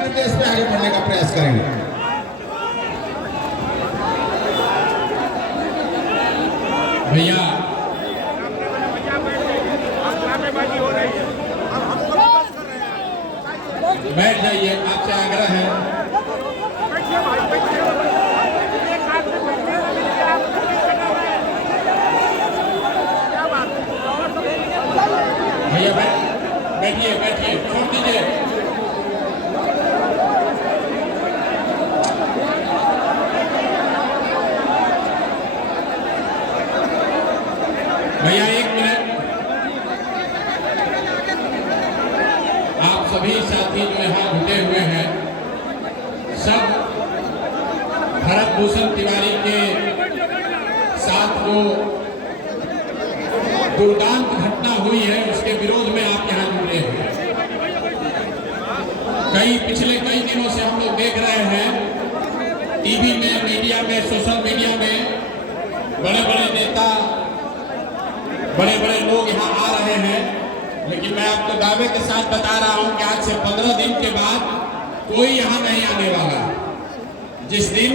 निर्देश पे आगे बढ़ने का प्रयास करेंगे। भैया बैठ जाइए, आपसे आग्रह है। भैया बैठिए बैठिए, छोड़ दीजिए। भैया एक मिनट, आप सभी साथी जो यहाँ जुटे हुए हैं, सब भरत भूषण तिवारी के साथ जो दुर्दांत घटना हुई है उसके विरोध में आप यहाँ जुटे हैं। पिछले कई दिनों से हम लोग देख रहे हैं टीवी में, मीडिया में, सोशल मीडिया में बड़े बड़े नेता, बड़े बड़े लोग यहाँ आ रहे हैं, लेकिन मैं आपको दावे के साथ बता रहा हूँ कि आज से 15 दिन के बाद कोई यहाँ नहीं आने वाला। जिस दिन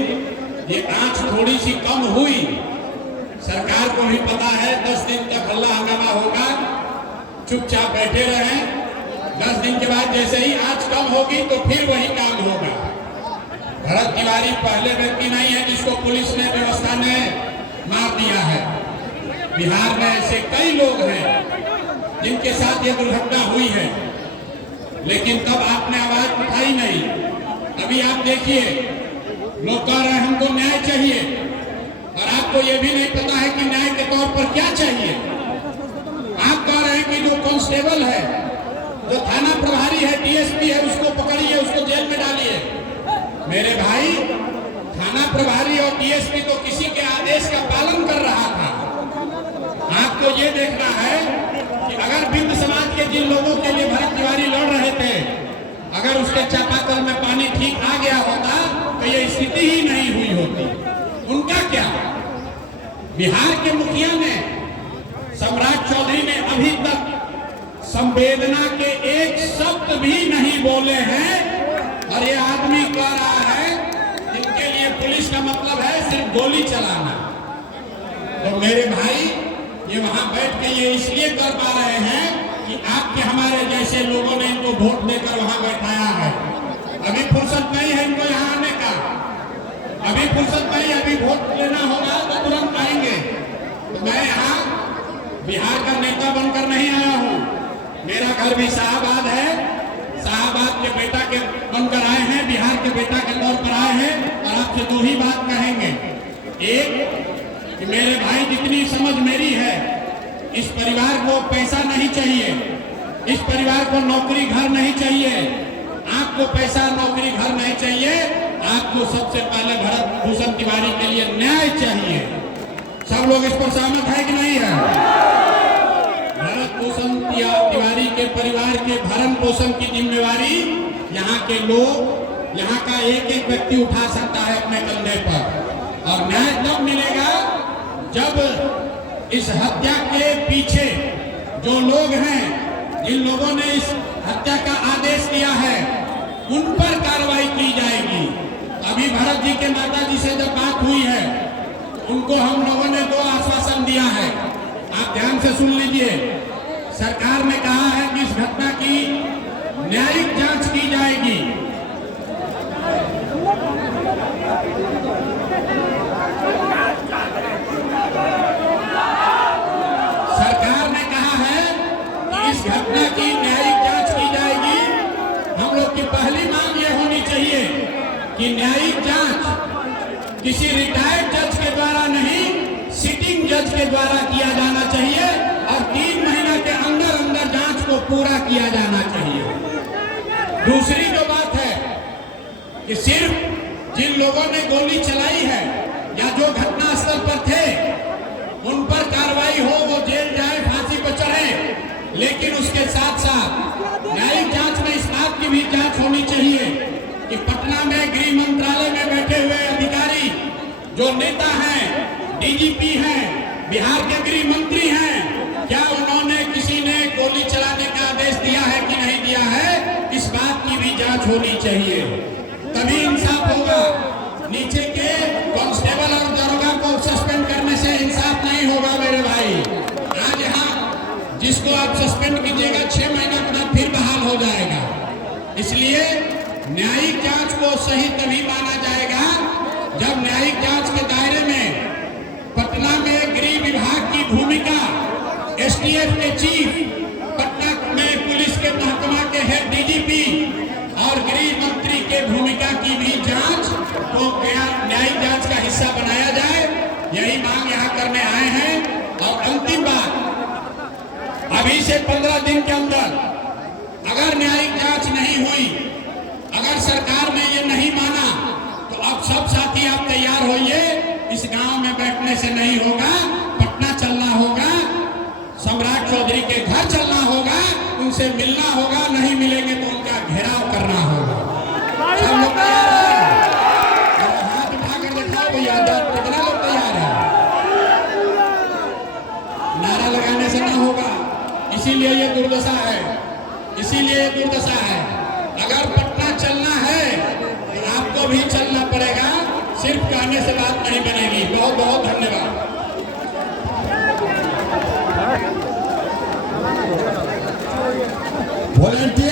ये आंच थोड़ी सी कम हुई, सरकार को भी पता है 10 दिन तक हल्ला हंगामा होगा, चुपचाप बैठे रहें। 10 दिन के बाद जैसे ही आंच कम होगी तो फिर वही काम होगा। भरत तिवारी पहले व्यक्ति नहीं है जिसको पुलिस ने, व्यवस्था ने मार दिया है। बिहार में ऐसे कई लोग हैं जिनके साथ ये दुर्घटना हुई है, लेकिन तब आपने आवाज उठाई नहीं। अभी आप देखिए, लोग कह रहे हैं हमको न्याय चाहिए, और आपको ये भी नहीं पता है कि न्याय के तौर पर क्या चाहिए। आप कह रहे हैं कि जो कांस्टेबल है, जो थाना प्रभारी है, डीएसपी है, उसको पकड़िए, उसको जेल में डालिए। मेरे भाई, थाना प्रभारी और डीएसपी तो किसी के आदेश का पालन कर रहा था। आपको ये देखना है कि अगर बिंद समाज के जिन लोगों के लिए भरत तिवारी लड़ रहे थे, अगर उसके चापाकल में पानी ठीक आ गया होता तो ये स्थिति ही नहीं हुई होती। उनका क्या? बिहार के मुखिया ने, सम्राट चौधरी ने अभी तक संवेदना के एक शब्द भी नहीं बोले हैं, और ये आदमी कह रहा है इनके लिए पुलिस का मतलब है सिर्फ गोली चलाना। तो मेरे भाई, ये वहां बैठ के ये इसलिए कर पा रहे हैं कि आपके हमारे जैसे लोगों ने इनको वोट देकर वहां बैठाया है। अभी फुर्सत नहीं है इनको यहाँ आने का, अभी फुर्सत नहीं, अभी वोट लेना होगा तो तुरंत आएंगे। तो मैं यहाँ बिहार का नेता बनकर नहीं आया हूँ, मेरा घर भी शाहबाद है, शाहबाद के बेटा के बनकर आए हैं, बिहार के बेटा के तौर पर आए हैं, और आपसे दो ही बात कहेंगे। एक कि मेरे भाई, जितनी समझ मेरी है, इस परिवार को पैसा नहीं चाहिए, इस परिवार को नौकरी घर नहीं चाहिए, आपको पैसा नौकरी घर नहीं चाहिए, आपको सबसे पहले भरत भूषण तिवारी के लिए न्याय चाहिए। सब लोग इस पर सहमत है कि नहीं है? भरत भूषण तिवारी के परिवार के भरण पोषण की जिम्मेवारी यहाँ के लोग, यहाँ का एक एक व्यक्ति उठा सकता है अपने कंधे पर, और न्याय तब मिलेगा जब इस हत्या के पीछे जो लोग हैं, जिन लोगों ने इस हत्या का आदेश दिया है, उन पर कार्रवाई की जाएगी। अभी भरत जी के माता जी से जब बात हुई है, उनको हम लोगों ने 2 आश्वासन दिया है, आप ध्यान से सुन लीजिए। सरकार ने कहा है कि इस घटना की न्यायिक जांच की जाएगी। सरकार ने कहा है कि इस घटना की न्यायिक जांच की जाएगी। हम लोग की पहली मांग ये होनी चाहिए कि न्यायिक जांच किसी रिटायर्ड जज के द्वारा नहीं, सिटिंग जज के द्वारा किया जाना चाहिए, और 3 महीना के अंदर अंदर जांच को पूरा किया जाना चाहिए। दूसरी जो बात है कि सिर्फ जिन लोगों ने गोली चलाई है या जो घटना स्थल पर थे उन पर कार्रवाई हो, वो जेल जाए, फांसी पर चढ़े, लेकिन उसके साथ साथ न्यायिक जांच में इस बात की भी जांच होनी चाहिए कि पटना में गृह मंत्रालय में बैठे हुए अधिकारी जो नेता हैं, डीजीपी हैं, बिहार के गृह मंत्री हैं, क्या उन्होंने किसी ने गोली चलाने का आदेश दिया है कि नहीं दिया है, इस बात की भी जांच जांच होनी चाहिए, तभी इंसाफ होगा। नीचे के कांस्टेबल और दरोगा को सस्पेंड करने से इंसाफ नहीं होगा मेरे भाई। आज यहाँ जिसको आप सस्पेंड कीजिएगा 6 महीने के बाद फिर बहाल हो जाएगा। इसलिए न्यायिक जांच को सही तभी माना जाएगा जब न्यायिक जांच के दायरे में पटना में गृह विभाग की भूमिका, एसटीएफ के चीफ, पटना में पुलिस के महकमा के हेड डीजीपी और गृह मंत्री के भूमिका की भी जांच को न्यायिक जांच का हिस्सा बनाया जाए। यही मांग यहाँ करने आए हैं। और अंतिम बात, अभी से 15 दिन के अंदर अगर न्यायिक जांच नहीं हुई, अगर सरकार ने ये नहीं माना, तो अब सब साथी आप तैयार होइए। इस गांव में बैठने से नहीं होगा, पटना चलना होगा, सम्राट चौधरी के घर चलना होगा, उनसे मिलना होगा, नहीं मिलेंगे तो उनका घेराव करना होगा। सब लोग तैयार हैं? हाथ उठाकर दिखाओ भैया, कितना लोग तैयार हैं? नारा लगाने से ना होगा, इसीलिए ये दुर्दशा है, इसीलिए ये दुर्दशा है। अगर पटना चलना है तो आपको भी चलना पड़ेगा, सिर्फ कहने से बात नहीं बनेगी। बहुत बहुत धन्यवाद। वॉलंटियर